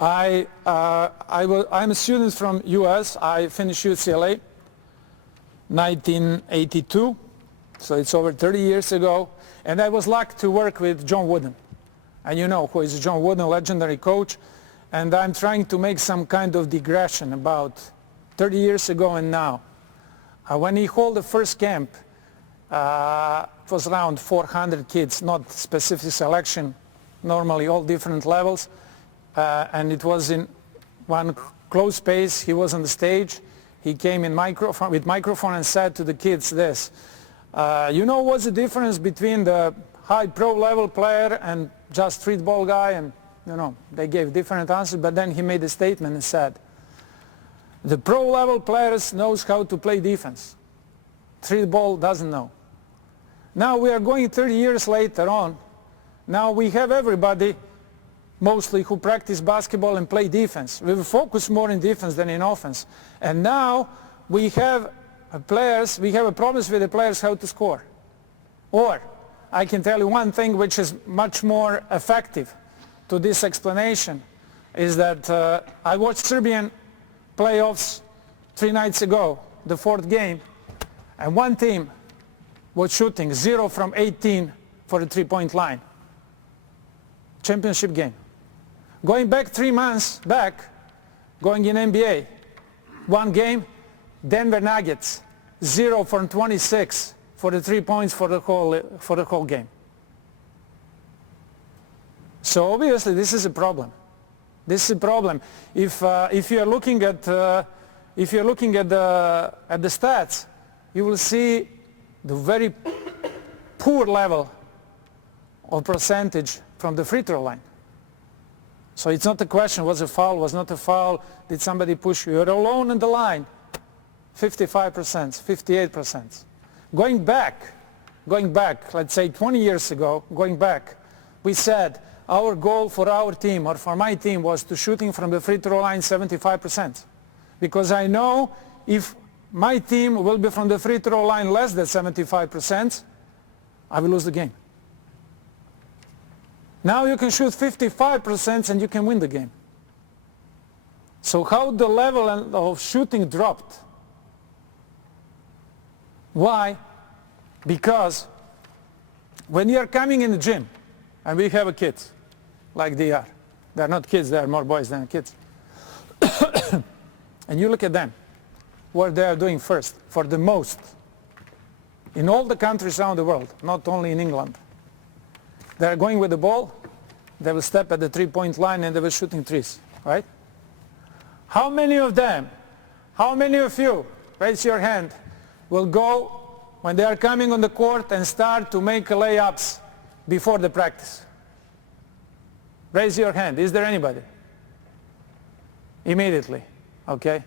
I'm a student from US. I finished UCLA 1982, so it's over 30 years ago. And I was lucky to work with John Wooden. And you know who is John Wooden, legendary coach. And I'm trying to make some kind of digression about 30 years ago and now. When he held the first camp, it was around 400 kids, not specific selection, normally all different levels. And it was in one closed space. He was on the stage. He came with microphone and said to the kids this, you know what's the difference between the high pro level player and just street ball guy? And you know, they gave different answers, but then he made a statement and said, the pro level players knows how to play defense. Street ball doesn't know. Now we are going 30 years later on. Now we have everybody mostly who practice basketball and play defense. We focus more in defense than in offense. And now we have players, we have a problem with the players how to score. Or I can tell you one thing which is much more effective to this explanation is that I watched Serbian playoffs 3 nights ago, the 4th game, and one team was shooting 0 from 18 for the 3-point line. Championship game. Going back 3 months back, going in NBA, one game, Denver Nuggets, 0 from 26 for the 3 points for the whole game. So obviously this is a problem. This is a problem. If you are looking at the stats, you will see the very poor level of percentage from the free throw line. So it's not a question, was a foul, was not a foul, did somebody push you? You're alone on the line, 55%, 58%. Going back, let's say 20 years ago, going back, we said our goal for our team, or for my team, was to shooting from the free throw line 75%. Because I know if my team will be from the free throw line less than 75%, I will lose the game. Now you can shoot 55% and you can win the game. So how the level of shooting dropped? Why? Because when you are coming in the gym, and we have kids, like they are not kids, they are more boys than kids, and you look at them, what they are doing first, for the most, in all the countries around the world, not only in England. They are going with the ball, they will step at the 3-point line and they will shooting threes, right? How many of them, how many of you, raise your hand, will go when they are coming on the court and start to make layups before the practice? Raise your hand. Is there anybody? Immediately, okay?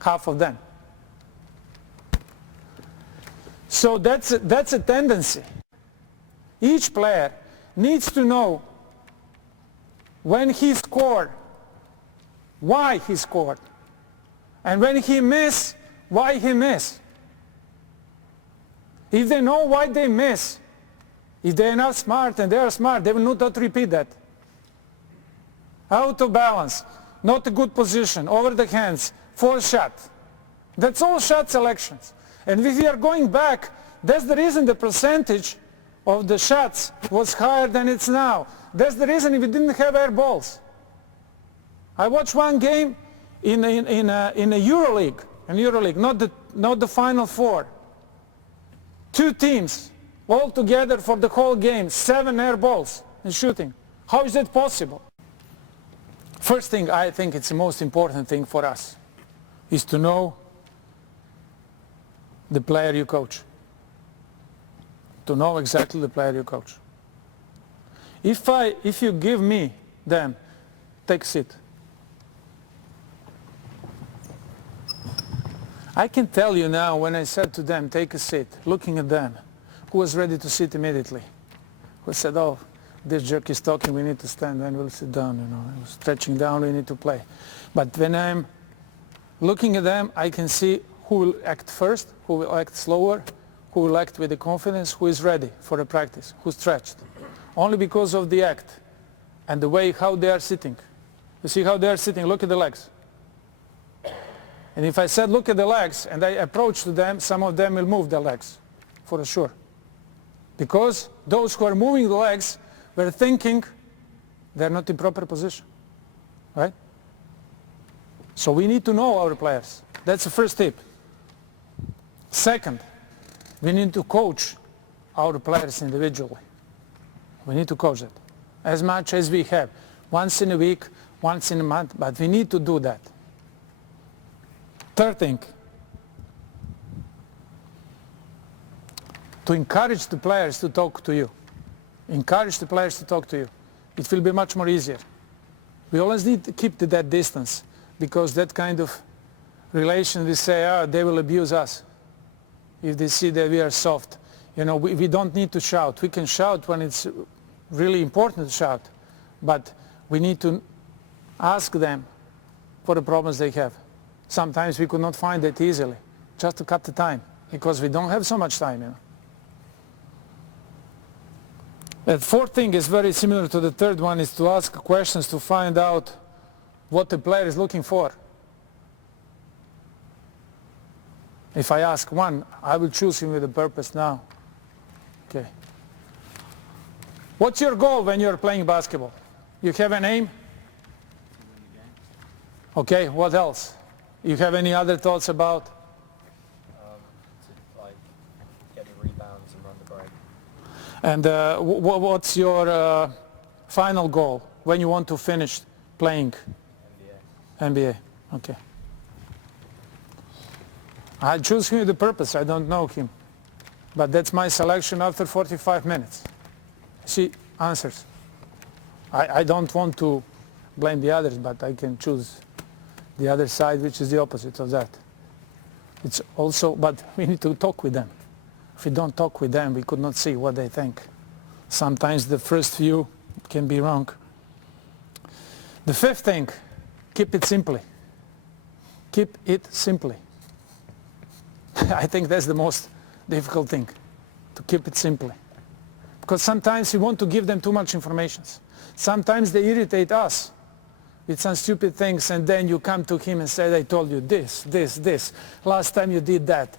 Half of them. So that's a tendency. Each player needs to know when he scored, why he scored, and when he missed, why he missed. If they know why they miss, if they are not smart and they are smart, they will not repeat that. Out of balance, not a good position, over the hands, forced shot. That's all shot selections. And if we are going back, that's the reason the percentage of the shots was higher than it's now. That's the reason we didn't have air balls. I watched one game in a EuroLeague, not the Final Four. 2 teams all together for the whole game, 7 air balls in shooting. How is that possible? First thing, I think it's the most important thing for us, is to know the player you coach. To know exactly the player you coach. If you give me them, take a seat. I can tell you now when I said to them, take a seat, looking at them, who was ready to sit immediately? Who said, oh, this jerk is talking, we need to stand and we'll sit down, stretching down, we need to play. But when I'm looking at them, I can see who will act first, who will act slower, who will act with the confidence, who is ready for the practice, who stretched. Only because of the act and the way how they are sitting. You see how they're sitting? Look at the legs. And if I said look at the legs and I approach to them, some of them will move their legs, for sure. Because those who are moving the legs were thinking they're not in proper position, right? So we need to know our players. That's the first tip. Second, we need to coach our players individually. We need to coach it as much as we have. Once in a week, once in a month, but we need to do that. Third thing, to encourage the players to talk to you. Encourage the players to talk to you. It will be much more easier. We always need to keep to that distance, because that kind of relation, we say, oh, they will abuse us if they see that we are soft. You know, we don't need to shout. We can shout when it's really important to shout, but we need to ask them for the problems they have. Sometimes we could not find it easily, just to cut the time, because we don't have so much time, you know. The fourth thing is very similar to the third one, is to ask questions to find out what the player is looking for. If I ask one, I will choose him with a purpose now. Okay. What's your goal when you're playing basketball? You have an aim? Okay, what else? You have any other thoughts about? To like get the rebounds and run the break. And what's your final goal when you want to finish playing? NBA. Okay. I choose him with a purpose. I don't know him. But that's my selection after 45 minutes. See, answers. I don't want to blame the others, but I can choose the other side, which is the opposite of that. It's also, but we need to talk with them. If we don't talk with them, we could not see what they think. Sometimes the first view can be wrong. The fifth thing, keep it simply. Keep it simply. I think that's the most difficult thing, to keep it simply. Because sometimes we want to give them too much information. Sometimes they irritate us with some stupid things, and then you come to him and say, I told you this, this, this. Last time you did that.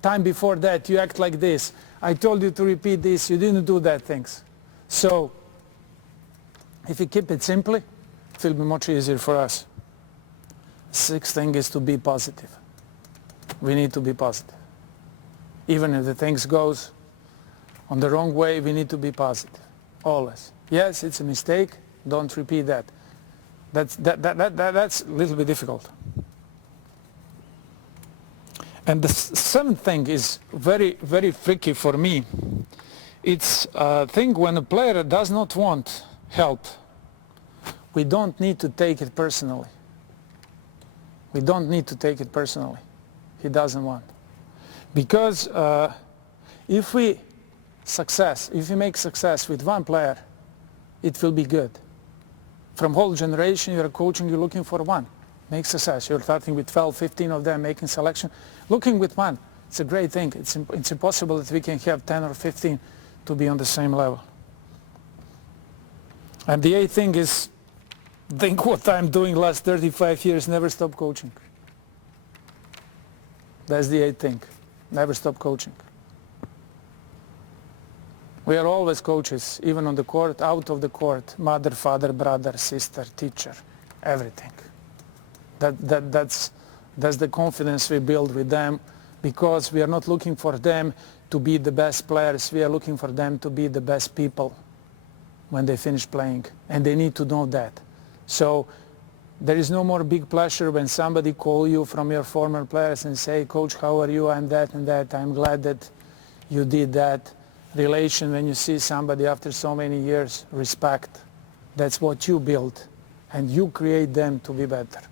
Time before that you act like this. I told you to repeat this, you didn't do that things. So, if you keep it simply, it will be much easier for us. Sixth thing is to be positive. We need to be positive. Even if the things goes on the wrong way, we need to be positive, always. Yes, it's a mistake, don't repeat that. That's a little bit difficult. And the seventh thing is very, very tricky for me. It's a thing when a player does not want help. We don't need to take it personally. We don't need to take it personally. He doesn't want. Because if we make success with one player, it will be good. From whole generation you're coaching, you're looking for one. Make success. You're starting with 12, 15 of them making selection. Looking with one, it's a great thing. It's impossible that we can have 10 or 15 to be on the same level. And the eighth thing is, think what I'm doing last 35 years, never stop coaching. That's the eighth thing. Never stop coaching. We are always coaches, even on the court, out of the court, mother, father, brother, sister, teacher, everything. That's the confidence we build with them, because we are not looking for them to be the best players, we are looking for them to be the best people when they finish playing, and they need to know that. So there is no more big pleasure when somebody call you from your former players and say, Coach, how are you? I'm that and that. I'm glad that you did that. Relation, when you see somebody after so many years, respect. That's what you build, and you create them to be better.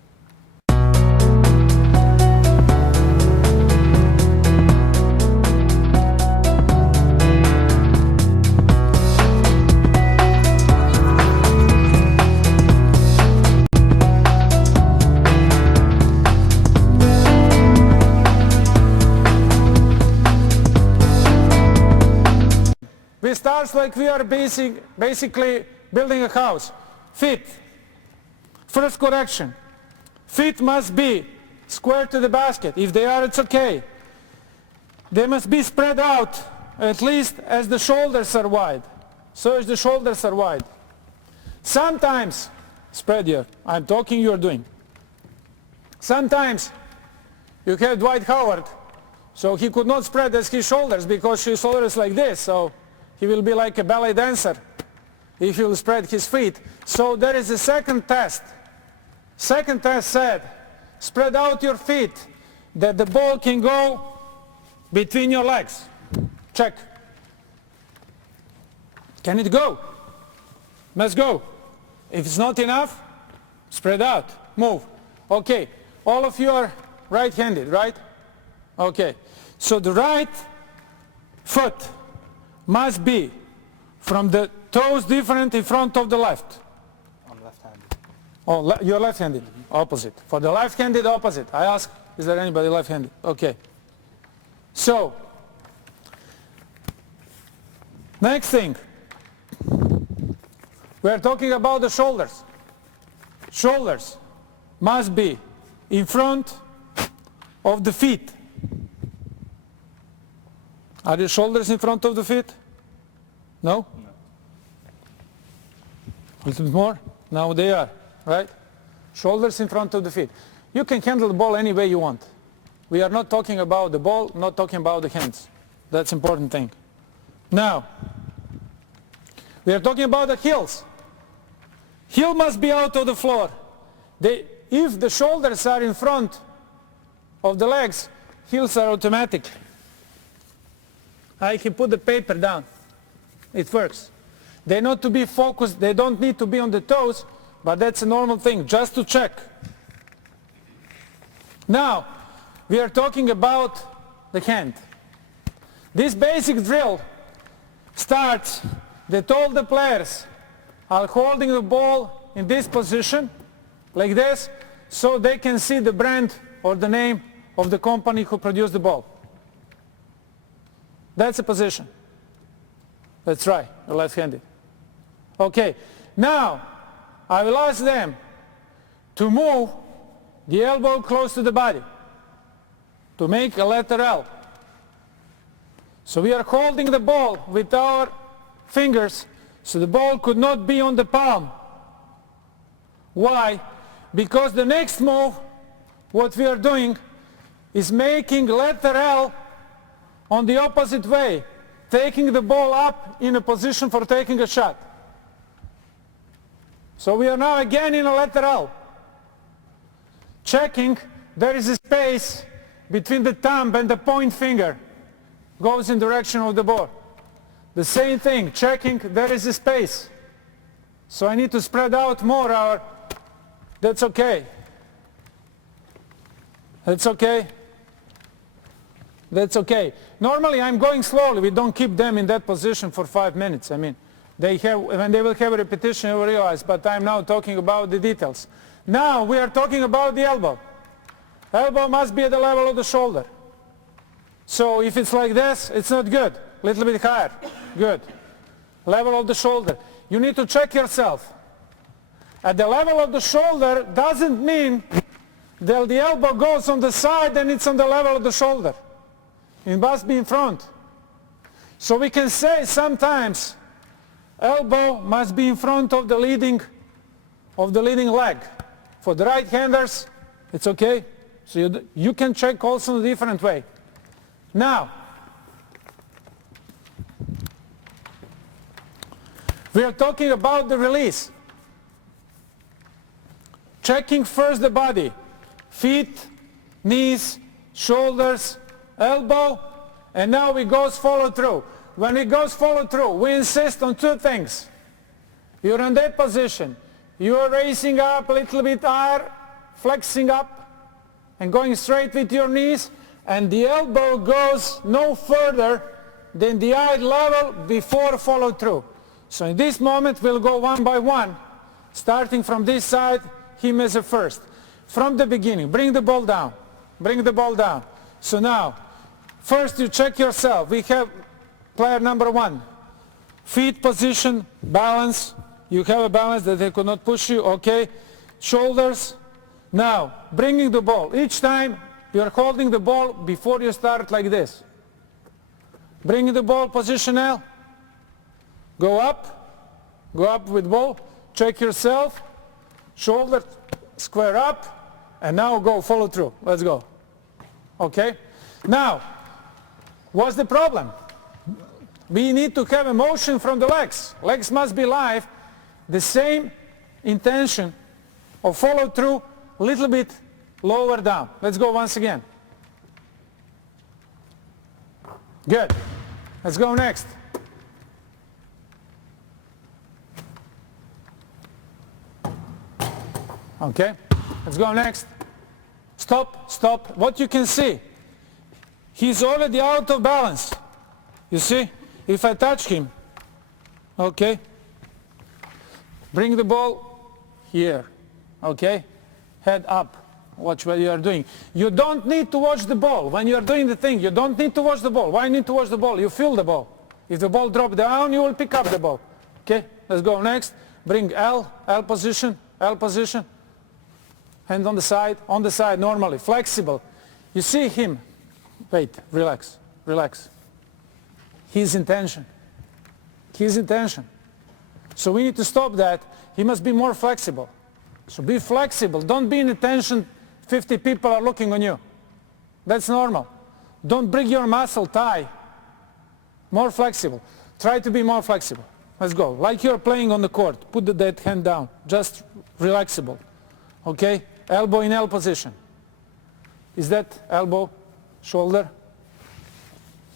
We start like we are basically building a house. Feet. First correction, feet must be square to the basket. If they are, it's okay. They must be spread out at least as the shoulders are wide. So as the shoulders are wide. Sometimes, spread here, I'm talking, you're doing. Sometimes you have Dwight Howard, so he could not spread as his shoulders because his shoulders like this, so he will be like a ballet dancer if he will spread his feet. So there is a second test. Second test said, spread out your feet that the ball can go between your legs. Check. Can it go? Must go. If it's not enough, spread out, move. Okay, all of you are right-handed, right? Okay, so the right foot must be from the toes different in front of the left. I'm left-handed. Oh, you're left-handed, opposite. For the left-handed, opposite. I ask, is there anybody left-handed? Okay. So, next thing, we are talking about the shoulders. Shoulders must be in front of the feet. Are the shoulders in front of the feet? No? No. A little bit more? Now they are, right? Shoulders in front of the feet. You can handle the ball any way you want. We are not talking about the ball, not talking about the hands. That's important thing. Now, we are talking about the heels. Heel must be out of the floor. If the shoulders are in front of the legs, heels are automatic. I can put the paper down. It works. They need to be focused. They don't need to be on the toes, but that's a normal thing, just to check. Now, we are talking about the hand. This basic drill starts that all the players are holding the ball in this position, like this, so they can see the brand or the name of the company who produced the ball. That's the position. That's right, you're left-handed. Okay, now I will ask them to move the elbow close to the body to make a letter L. So we are holding the ball with our fingers, so the ball could not be on the palm. Why? Because the next move, what we are doing, is making letter L on the opposite way, taking the ball up in a position for taking a shot. So we are now again in a letter L. Checking, there is a space between the thumb and the point finger, goes in direction of the ball. The same thing, checking, there is a space. So I need to spread out more our, that's okay. That's okay. That's okay. Normally I'm going slowly, we don't keep them in that position for 5 minutes. I mean, when they will have a repetition, you will realize, but I'm now talking about the details. Now we are talking about the elbow. Elbow must be at the level of the shoulder. So if it's like this, it's not good. A little bit higher. Good. Level of the shoulder. You need to check yourself. At the level of the shoulder doesn't mean that the elbow goes on the side and it's on the level of the shoulder. It must be in front. So we can say sometimes elbow must be in front of the leading leg. For the right-handers, it's okay. So you can check also in a different way. Now, we are talking about the release. Checking first the body. Feet, knees, shoulders, elbow, and now we goes follow through. When it goes follow through, we insist on two things. You're in that position. You are raising up a little bit higher, flexing up, and going straight with your knees, and the elbow goes no further than the eye level before follow through. So in this moment we'll go one by one, starting from this side, him as a first. From the beginning, bring the ball down, bring the ball down. So now, first you check yourself. We have player number one. Feet position, balance. You have a balance that they could not push you, okay. shoulders. Now, bringing the ball. Each time you're holding the ball before you start like this. Bringing the ball, position L. Go up with ball, check yourself, shoulder, square up, and now go follow through. Let's go. Okay? Now, what's the problem? We need to have a motion from the legs. Legs must be live. The same intention of follow through, a little bit lower down. Let's go once again. Good. Let's go next. Okay, let's go next. Stop, stop. What you can see, he's already out of balance. You see, if I touch him, okay, bring the ball here, okay, head up. Watch what you are doing. You don't need to watch the ball. When you are doing the thing, you don't need to watch the ball. Why need to watch the ball? You feel the ball. If the ball drops down, you will pick up the ball. Okay, let's go next. Bring L position, L position. Hand on the side normally, flexible. You see him. Wait, relax, relax. His intention. His intention. So we need to stop that. He must be more flexible. So be flexible. Don't be in attention 50 people are looking on you. That's normal. Don't bring your muscle tie. More flexible. Try to be more flexible. Let's go. Like you're playing on the court. Put that hand down. Just relaxable. Okay? Elbow in L position. Is that elbow, shoulder,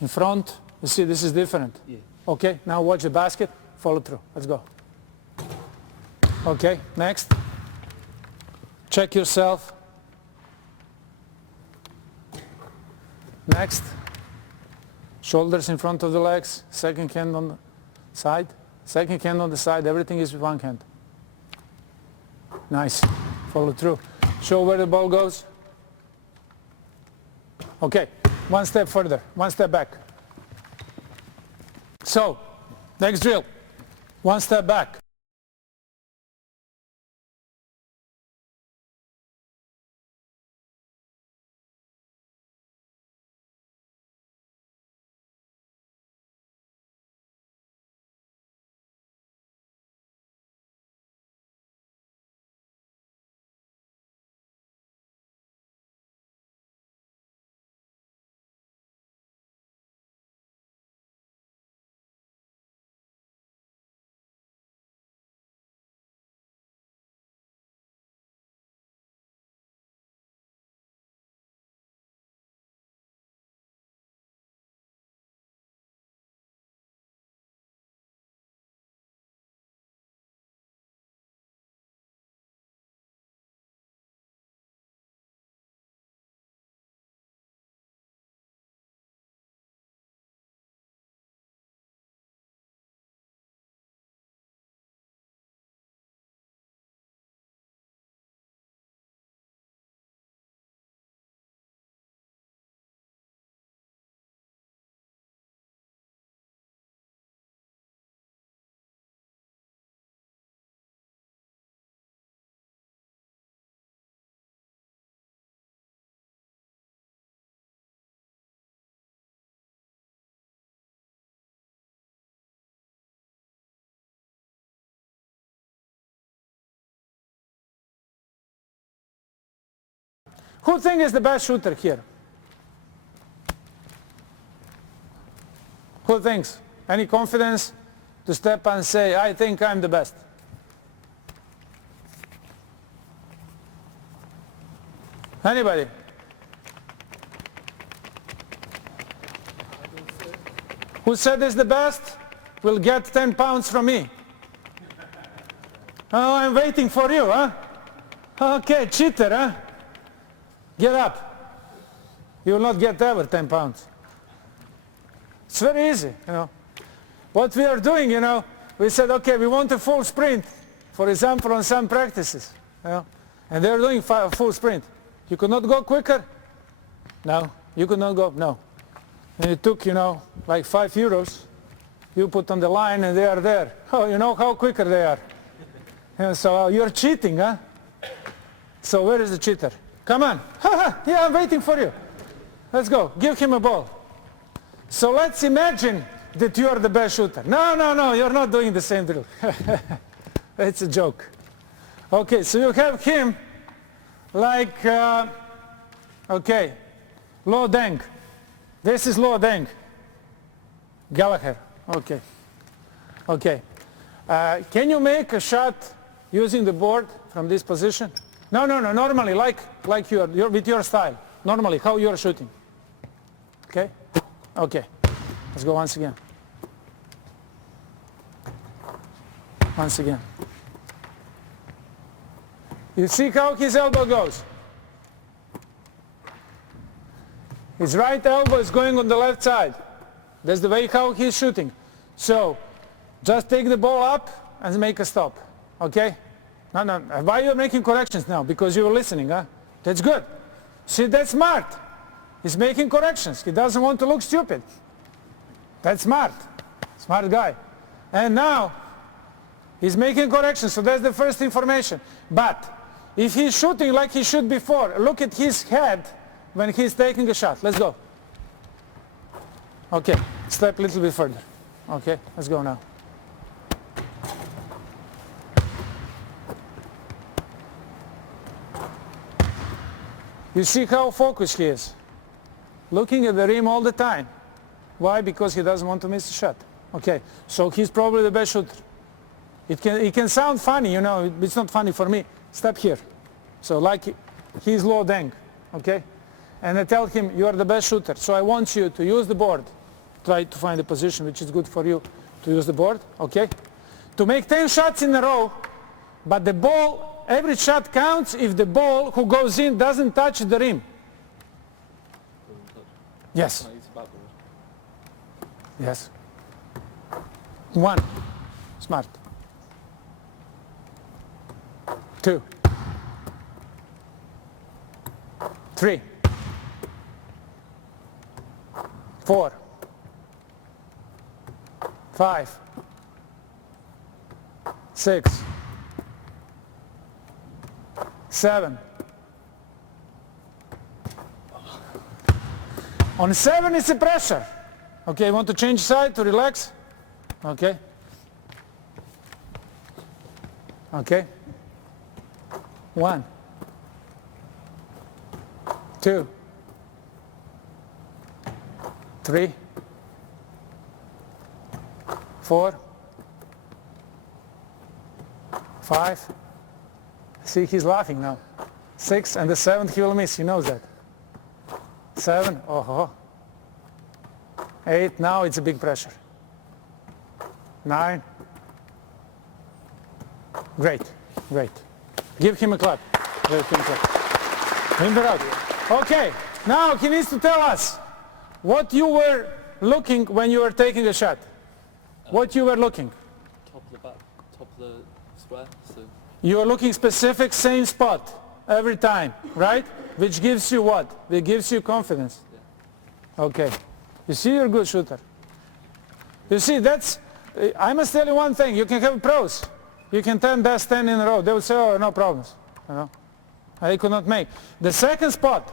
in front? You see this is different. Yeah. Okay, now watch the basket. Follow through. Let's go. Okay, next. Check yourself. Next. Shoulders in front of the legs. Second hand on the side. Second hand on the side. Everything is with one hand. Nice. Follow through. Show where the ball goes. Okay, one step further, one step back. So, next drill, one step back. Who thinks is the best shooter here? Who thinks? Any confidence to step and say, I think I'm the best? Anybody? Who said is the best will get 10 pounds from me. Oh, I'm waiting for you, huh? Okay, cheater, huh? Get up. You will not get ever 10 pounds. It's very easy, you know. What we are doing, you know, we said, okay, we want a full sprint, for example, on some practices, you know, and they're doing a full sprint. You could not go quicker? No. You could not go? No. And it took, you know, like €5. You put on the line and they are there. Oh, you know how quicker they are. And so you're cheating, huh? So where is the cheater? Come on. Yeah, I'm waiting for you. Let's go. Give him a ball. So let's imagine that you are the best shooter. No, no, no, you're not doing the same drill. It's a joke. Okay, so you have him like, okay, low dang. This is low dang. Gallagher. Okay. Okay. Can you make a shot using the board from this position? No, no, no, normally, like you're with your style. Normally, how you're shooting. Okay? Okay. Let's go once again. Once again. You see how his elbow goes? His right elbow is going on the left side. That's the way how he's shooting. So, just take the ball up and make a stop. Okay? No, no. Why are you making corrections now? Because you were listening, huh? That's good. See, that's smart. He's making corrections. He doesn't want to look stupid. That's smart. Smart guy. And now, he's making corrections, so that's the first information. But, if he's shooting like he shoot before, look at his head when he's taking a shot. Let's go. Okay, step a little bit further. Okay, let's go now. You see how focused he is? Looking at the rim all the time. Why? Because he doesn't want to miss the shot. Okay, so he's probably the best shooter. It can sound funny, you know, it's not funny for me. Step here. So like he's low dang, okay? And I tell him, you are the best shooter, so I want you to use the board. Try to find a position which is good for you to use the board, okay? To make 10 shots in a row, but the ball, every shot counts if the ball who goes in doesn't touch the rim. Yes. Yes. 1. Smart. 2. 3. 4. 5. 6. 7. On 7 is the pressure. Okay, you want to change side to relax? Okay. Okay. 1. 2. 3. 4. 5. See, he's laughing now. 6, and the 7th he will miss, he knows that. 7, oh. 8, now it's a big pressure. 9. Great, great. Give him a clap. Give him a clap. Interrupt. Okay, now he needs to tell us what you were looking when you were taking a shot. What you were looking. Top of the back, top of the square. So. You are looking specific, same spot every time, right? Which gives you what? It gives you confidence. Yeah. Okay. You see, you're a good shooter. You see, that's, I must tell you one thing, you can have pros. You can 10 best 10 in a row. They would say, oh, no problems. You know? I could not make. The second spot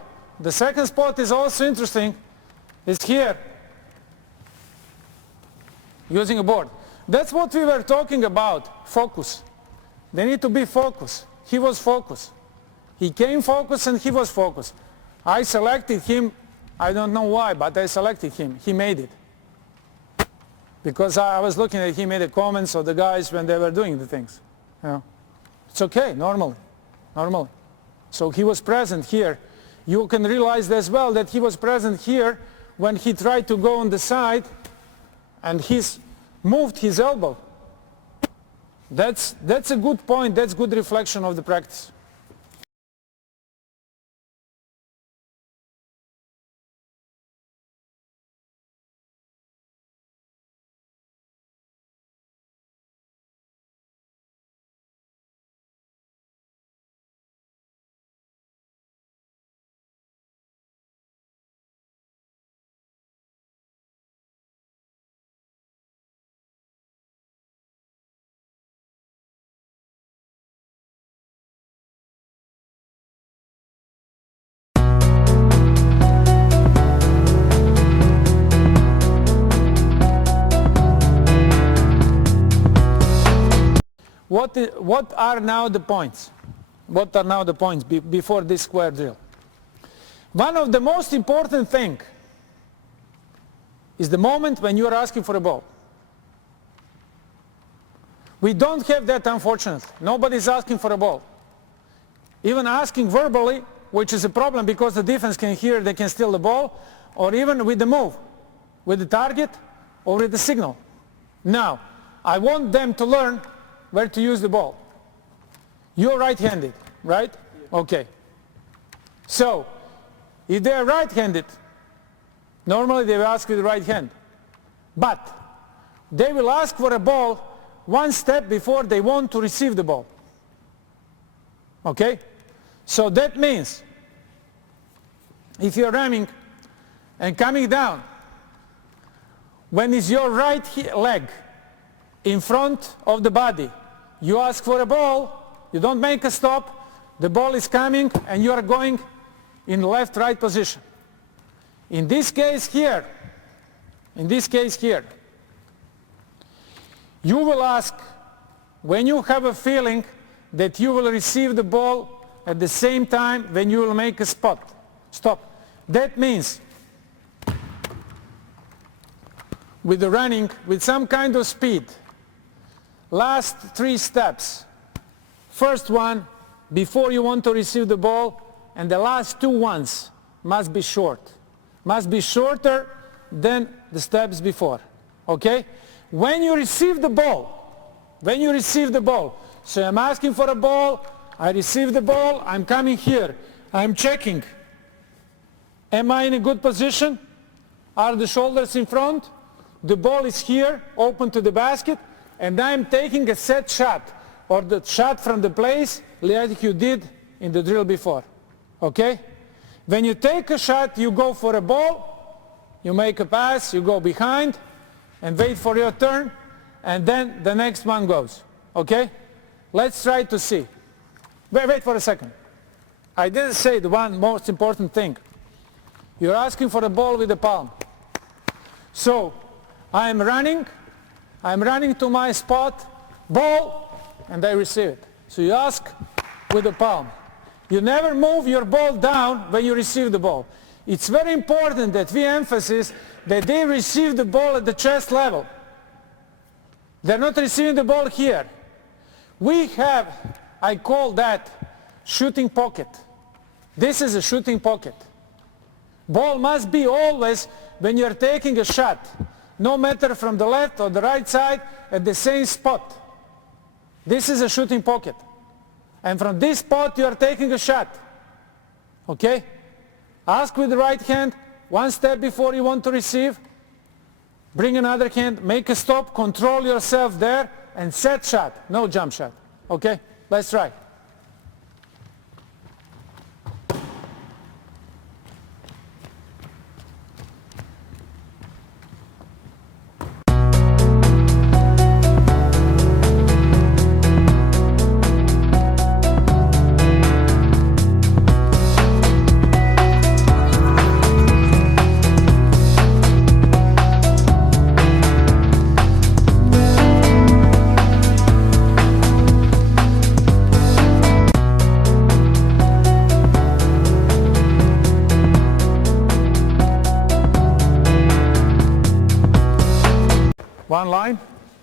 is also interesting, is here, using a board. That's what we were talking about, focus. They need to be focused. He was focused. He came focused and he was focused. I selected him, I don't know why, but I selected him. He made it. Because I was looking at, he made the comments of the guys when they were doing the things. You know? It's okay, normally. So he was present here. You can realize as well that he was present here when he tried to go on the side and he's moved his elbow. That's a good point, that's good reflection of the practice. What are now the points? What are now the points before this square drill? One of the most important thing is the moment when you are asking for a ball. We don't have that, unfortunately. Nobody's asking for a ball. Even asking verbally, which is a problem because the defense can hear, they can steal the ball, or even with the move, with the target, or with the signal. Now, I want them to learn where to use the ball. You're right-handed, right? Okay. So, if they are right-handed, normally they will ask with the right hand. But they will ask for a ball one step before they want to receive the ball. Okay? So that means if you're running and coming down, when is your right leg in front of the body, you ask for a ball, you don't make a stop, the ball is coming and you are going in left-right position. In this case here, you will ask when you have a feeling that you will receive the ball at the same time when you will make a stop. That means with the running, with some kind of speed, last 3 steps. First one, before you want to receive the ball, and the last 2 ones must be short. Must be shorter than the steps before. Okay? When you receive the ball, so I'm asking for a ball, I receive the ball, I'm coming here, I'm checking. Am I in a good position? Are the shoulders in front? The ball is here, open to the basket, and I'm taking a set shot, or the shot from the place like you did in the drill before. Okay? When you take a shot, you go for a ball, you make a pass, you go behind, and wait for your turn, and then the next one goes. Okay? Let's try to see. Wait for a second. I didn't say the one most important thing. You're asking for a ball with the palm. So, I'm running to my spot, ball, and I receive it. So you ask with the palm. You never move your ball down when you receive the ball. It's very important that we emphasize that they receive the ball at the chest level. They're not receiving the ball here. We have, I call that shooting pocket. This is a shooting pocket. Ball must be always, when you're taking a shot, no matter from the left or the right side, at the same spot. This is a shooting pocket. And from this spot you are taking a shot. Okay? Ask with the right hand, one step before you want to receive. Bring another hand, make a stop, control yourself there, and set shot, no jump shot. Okay? Let's try.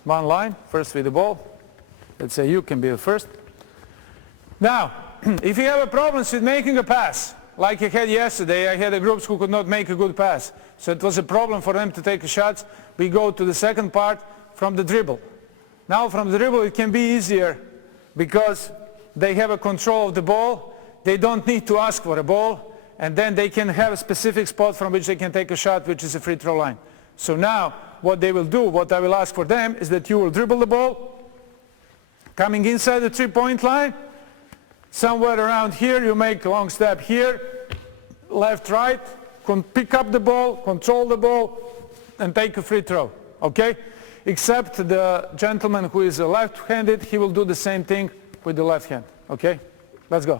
One line, first with the ball. Let's say you can be the first. Now, if you have a problem with making a pass, like I had yesterday, I had a groups who could not make a good pass. So it was a problem for them to take shots. We go to the second part from the dribble. Now from the dribble it can be easier because they have a control of the ball. They don't need to ask for a ball. And then they can have a specific spot from which they can take a shot, which is a free throw line. So now what they will do, what I will ask for them, is that you will dribble the ball, coming inside the three-point line, somewhere around here, you make a long step here, left, right, pick up the ball, control the ball, and take a free throw, okay? Except the gentleman who is left-handed, he will do the same thing with the left hand, okay? Let's go.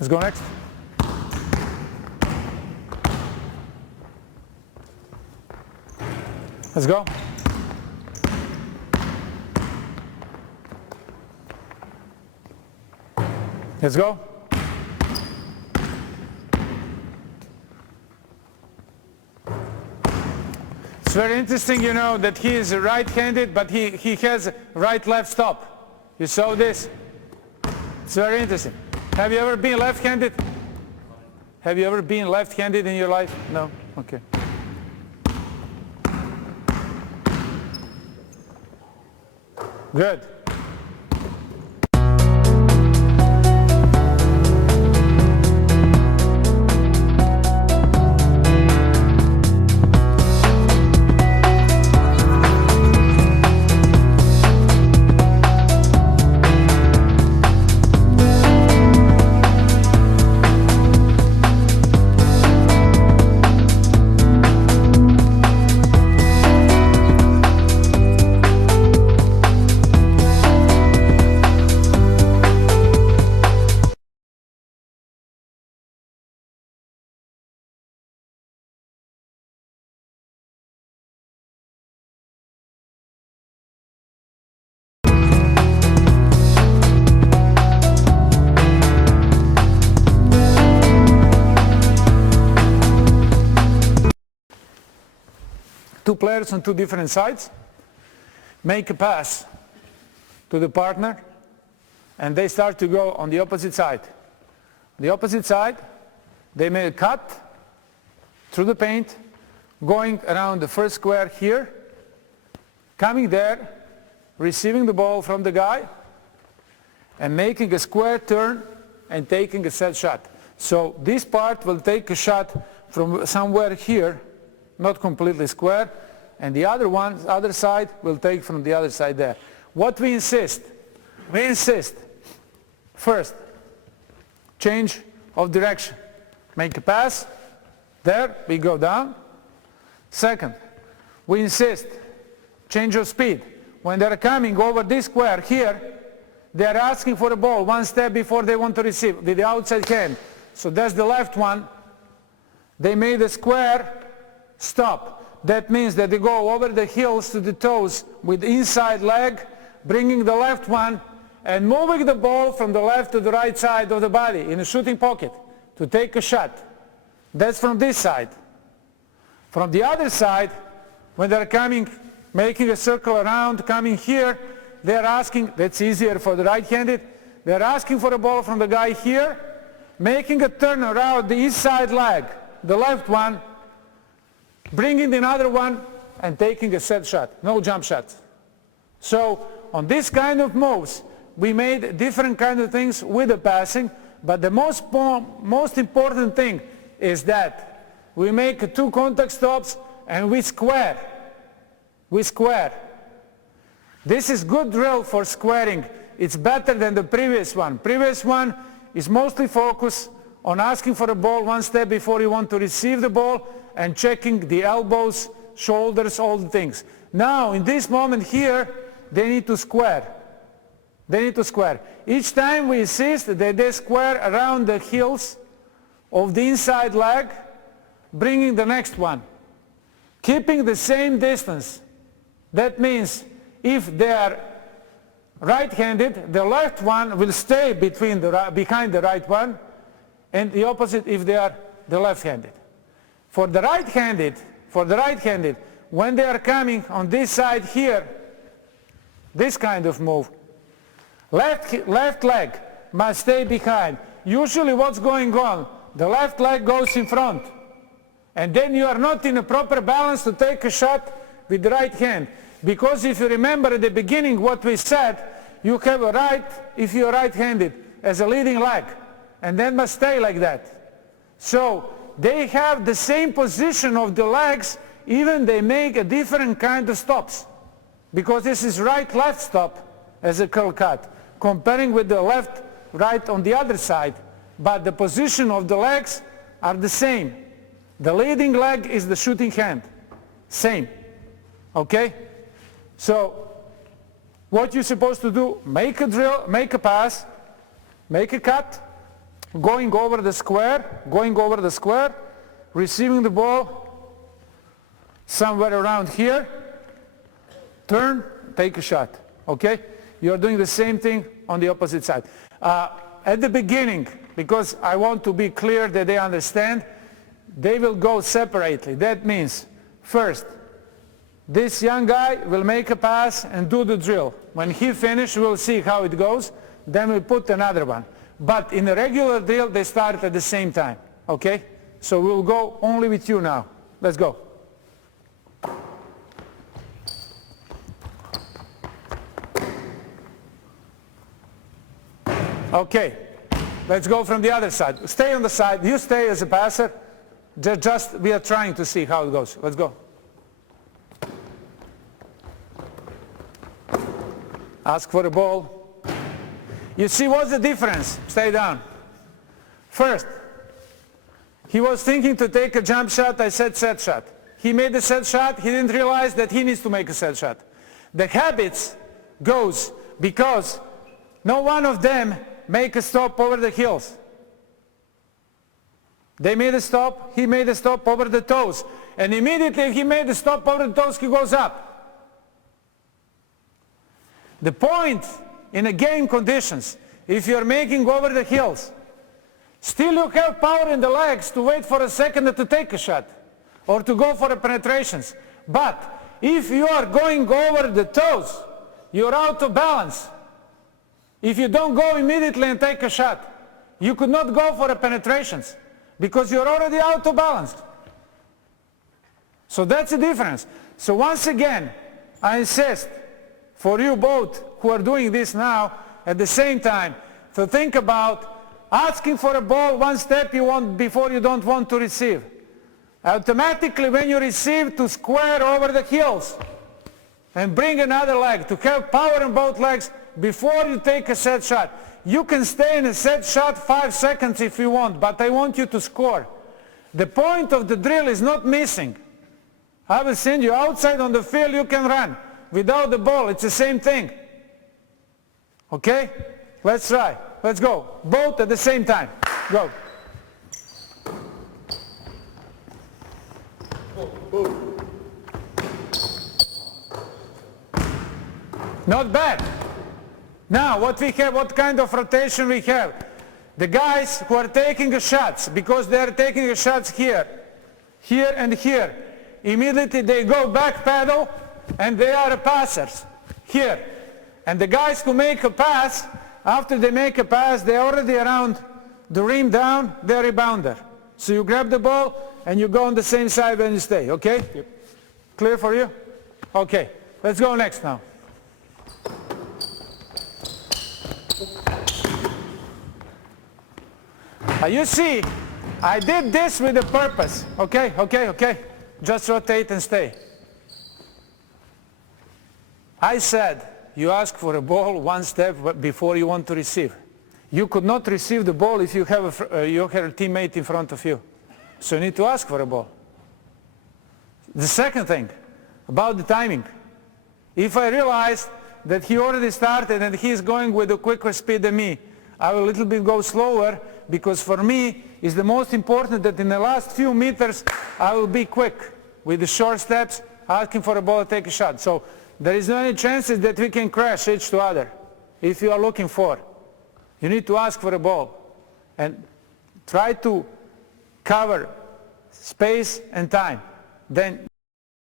Let's go next. Let's go. Let's go. It's very interesting, you know, that he is right-handed, but he has right-left stop. You saw this? It's very interesting. Have you ever been left-handed? Have you ever been left-handed in your life? No? Okay. Good. Two players on two different sides make a pass to the partner, and they start to go on the opposite side. The opposite side, they make a cut through the paint, going around the first square here, coming there, receiving the ball from the guy, and making a square turn and taking a set shot. So this part will take a shot from somewhere here, not completely square, and the other side will take from the other side there. What we insist? We insist, first, change of direction. Make a pass, there, we go down. Second, we insist, change of speed. When they're coming over this square here, they're asking for the ball one step before they want to receive with the outside hand. So that's the left one. They made a square, stop. That means that they go over the heels to the toes with inside leg, bringing the left one and moving the ball from the left to the right side of the body in a shooting pocket to take a shot. That's from this side. From the other side, when they're coming, making a circle around, coming here, they're asking, that's easier for the right-handed, they're asking for the ball from the guy here, making a turn around the inside leg, the left one, bringing the other one and taking a set shot, no jump shots. So on this kind of moves, we made different kind of things with the passing, but the most important thing is that we make two contact stops and we square. We square. This is good drill for squaring. It's better than the previous one. Previous one is mostly focused on asking for the ball one step before you want to receive the ball and checking the elbows, shoulders, all the things. Now, in this moment here, they need to square. They need to square. Each time we insist that they square around the heels of the inside leg, bringing the next one, keeping the same distance. That means if they are right-handed, the left one will stay behind the right one, and the opposite if they are the left-handed. For the right-handed, when they are coming on this side here, this kind of move, left leg must stay behind. Usually what's going on? The left leg goes in front, and then you are not in a proper balance to take a shot with the right hand. Because if you remember at the beginning what we said, you have a right, if you are right-handed, as a leading leg, and then must stay like that. So they have the same position of the legs, even they make a different kind of stops. Because this is right-left stop as a curl cut, comparing with the left-right on the other side. But the position of the legs are the same. The leading leg is the shooting hand. Same. Okay? So what you're supposed to do, make a drill, make a pass, make a cut, going over the square, receiving the ball somewhere around here, turn, take a shot, okay? You're doing the same thing on the opposite side. At the beginning, because I want to be clear that they understand, they will go separately. That means, first, this young guy will make a pass and do the drill. When he finishes, we'll see how it goes. Then we'll put another one. But in a regular drill, they start at the same time, okay? So we'll go only with you now. Let's go. Okay, let's go from the other side. Stay on the side. You stay as a passer. Just we are trying to see how it goes. Let's go. Ask for a ball. You see what's the difference? Stay down. First, he was thinking to take a jump shot. I said set shot. He made a set shot. He didn't realize that he needs to make a set shot. The habits goes because no one of them make a stop over the heels. They made a stop, he made a stop over the toes. And immediately if he made a stop over the toes, he goes up. The point in a game conditions, if you're making over the heels, still you have power in the legs to wait for a second to take a shot or to go for the penetrations. But if you are going over the toes, you're out of balance. If you don't go immediately and take a shot, you could not go for the penetrations because you're already out of balance. So that's the difference. So once again, I insist for you both who are doing this now at the same time to think about asking for a ball one step you want before you don't want to receive. Automatically when you receive, to square over the heels and bring another leg, to have power in both legs before you take a set shot. You can stay in a set shot 5 seconds if you want, but I want you to score. The point of the drill is not missing. I will send you outside on the field, you can run. Without the ball, it's the same thing. Okay? Let's try. Let's go. Both at the same time. Go. Not bad. Now, what we have, what kind of rotation we have? The guys who are taking the shots, because they are taking the shots here, here and here, immediately they go back pedal and they are passers, here. And the guys who make a pass, after they make a pass, they're already around the rim down, they're a rebounder. So you grab the ball and you go on the same side when you stay, okay? Yep. Clear for you? Okay, let's go next now. You see, I did this with a purpose. Okay, okay, okay. Just rotate and stay. I said, you ask for a ball one step before you want to receive. You could not receive the ball if you have a teammate in front of you. So you need to ask for a ball. The second thing, about the timing. If I realize that he already started and he's going with a quicker speed than me, I will a little bit go slower, because for me it's the most important that in the last few meters I will be quick with the short steps, asking for a ball to take a shot. So there is no any chances that we can crash each to other. If you are looking for, you need to ask for a ball and try to cover space and time. Then